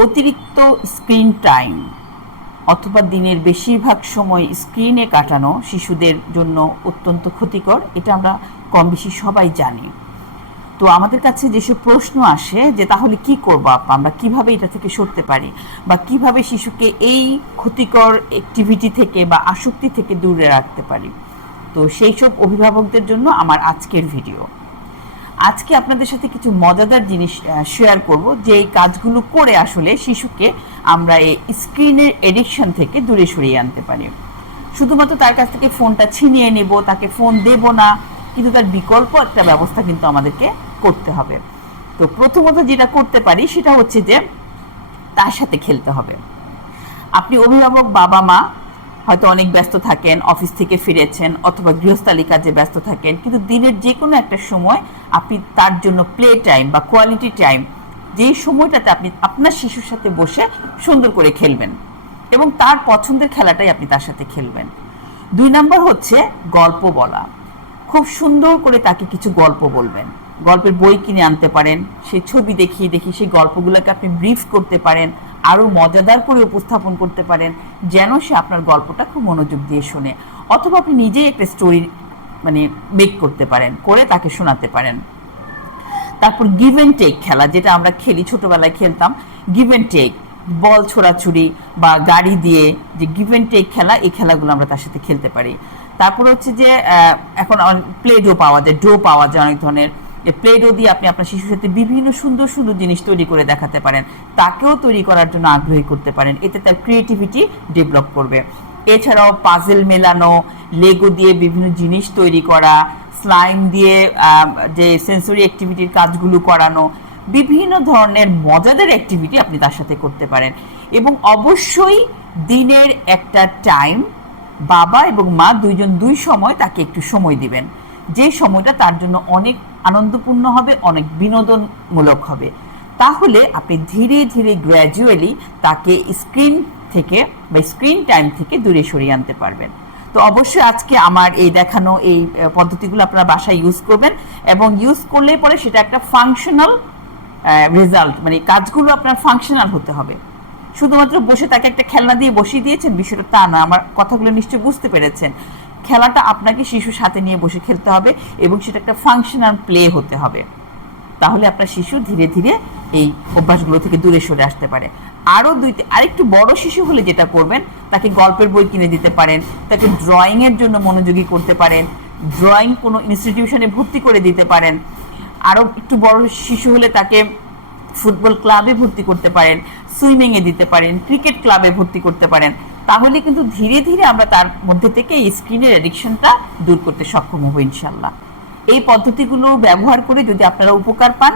অতিরিক্ত screen time অথবা দিনের বেশিরভাগ সময় স্ক্রিনে কাটানো শিশুদের জন্য অত্যন্ত ক্ষতিকর, এটা আমরা কম বেশি সবাই জানি। তো আমাদের কাছে যেসব প্রশ্ন আসে যে তাহলে কি করব আপা, আমরা কীভাবে এটা থেকে সরতে পারি বা কীভাবে শিশুকে এই ক্ষতিকর অ্যাক্টিভিটি থেকে বা আসক্তি থেকে দূরে রাখতে পারি? তো সেই সব অভিভাবকদের জন্য আমার আজকের ভিডিও আজকে আপনাদের সাথে কিছু মজাদার জিনিস শেয়ার করব। যে কাজগুলো করে আসলে শিশুকে আমরা এই স্ক্রিনের এডিকশন থেকে দূরে সরিয়ে আনতে পারি। শুধুমাত্র তার কাছ থেকে ফোনটা ছিনিয়ে নেব, তাকে ফোন দেব না, কিন্তু তার বিকল্প একটা ব্যবস্থা কিন্তু আমাদেরকে করতে হবে। তো প্রথমত যেটা করতে পারি, সেটা হচ্ছে যে তার সাথে খেলতে হবে। আপনি অভিভাবক বাবা মা হয়তো অনেক ব্যস্ত থাকেন, অফিস থেকে ফিরেছেন অথবা গৃহস্থালী কাজে ব্যস্ত থাকেন, কিন্তু দিনের যে কোনো একটা সময় আপনি তার জন্য প্লে টাইম বা কোয়ালিটি টাইম যেই সময়টাতে আপনি আপনার শিশুর সাথে বসে সুন্দর করে খেলবেন এবং তার পছন্দের খেলাটাই আপনি তার সাথে খেলবেন। দুই নাম্বার হচ্ছে গল্প বলা। খুব সুন্দর করে তাকে কিছু গল্প বলবেন। গল্পের বই কিনে আনতে পারেন সেই ছবি দেখিয়ে দেখিয়ে সেই গল্পগুলোকে আপনি ব্রিফ করতে পারেন আরও মজাদার করে উপস্থাপন করতে পারেন, যেন সে আপনার গল্পটা খুব মনোযোগ দিয়ে শোনে। অথবা আপনি নিজেই একটা স্টোরি মানে মেক করতে পারেন, করে তাকে শোনাতে পারেন। তারপর গিভ অ্যান্ড টেক খেলা, যেটা আমরা খেলি, ছোটবেলায় খেলতাম। গিভ অ্যান্ড টেক বল ছোড়াছুড়ি বা গাড়ি দিয়ে যে গিভ অ্যান্ড টেক খেলা, এই খেলাগুলো আমরা তার সাথে খেলতে পারি। তারপর হচ্ছে যে এখন প্লে ডো পাওয়া যায় ডো পাওয়া যায় অনেক ধরনের। যে প্লে দিয়ে আপনি আপনার শিশুর সাথে বিভিন্ন সুন্দর সুন্দর জিনিস তৈরি করে দেখাতে পারেন, তাকেও তৈরি করার জন্য আগ্রহী করতে পারেন। এতে তার ক্রিয়েটিভিটি ডেভেলপ করবে। এছাড়াও পাজেল মেলানো লেগো দিয়ে বিভিন্ন জিনিস তৈরি করা স্লাইম দিয়ে যে সেন্সরি অ্যাক্টিভিটির কাজগুলো করানো, বিভিন্ন ধরনের মজাদার অ্যাক্টিভিটি আপনি তার সাথে করতে পারেন। এবং অবশ্যই দিনের একটা টাইম বাবা এবং মা দুইজন দুই সময় তাকে একটু সময় দিবেন। যে সময়টা তার জন্য অনেক আনন্দপূর্ণ হবে, অনেক বিনোদনমূলক হবে। তাহলে আপনি ধীরে ধীরে গ্র্যাজুয়ালি তাকে স্ক্রিন থেকে বা স্ক্রিন টাইম থেকে দূরে সরিয়ে আনতে পারবেন। তো অবশ্যই আজকে আমার এই দেখানো এই পদ্ধতিগুলো আপনারা বাসায় ইউজ করবেন এবং ইউজ করলে পরে সেটা একটা ফাংশনাল রেজাল্ট মানে কাজগুলো আপনার ফাংশনাল হতে হবে। শুধুমাত্র বসে তাকে একটা খেলনা দিয়ে বসিয়ে দিয়েছেন, বিষয়টা তা না আমার কথাগুলো নিশ্চয়ই বুঝতে পেরেছেন। খেলাটা আপনাকে শিশুর সাথে নিয়ে বসে খেলতে হবে এবং সেটা একটা ফাংশনাল প্লে হতে হবে। তাহলে আপনার শিশু ধীরে ধীরে এই অভ্যাসগুলো থেকে দূরে সরে আসতে পারে। আরও দুই আরেকটু বড় শিশু হলে যেটা করবেন, তাকে গল্পের বই কিনে দিতে পারেন, তাকে ড্রয়িংয়ের জন্য মনোযোগী করতে পারেন ড্রয়িং কোনো ইনস্টিটিউশনে ভর্তি করে দিতে পারেন। আরও একটু বড় শিশু হলে তাকে ফুটবল ক্লাবে ভর্তি করতে পারেন সুইমিংয়ে দিতে পারেন ক্রিকেট ক্লাবে ভর্তি করতে পারেন। তাহলে কিন্তু ধীরে ধীরে আমরা তার মধ্যে থেকে এই স্ক্রিনের অ্যাডিকশনটা দূর করতে সক্ষম হব ইনশাল্লাহ এই পদ্ধতিগুলো ব্যবহার করে যদি আপনারা উপকার পান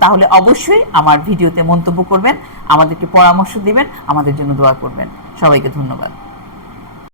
তাহলে- অবশ্যই আমার ভিডিওতে মন্তব্য করবেন, আমাদেরকে পরামর্শ দেবেন, আমাদের জন্য দোয়া করবেন। সবাইকে ধন্যবাদ।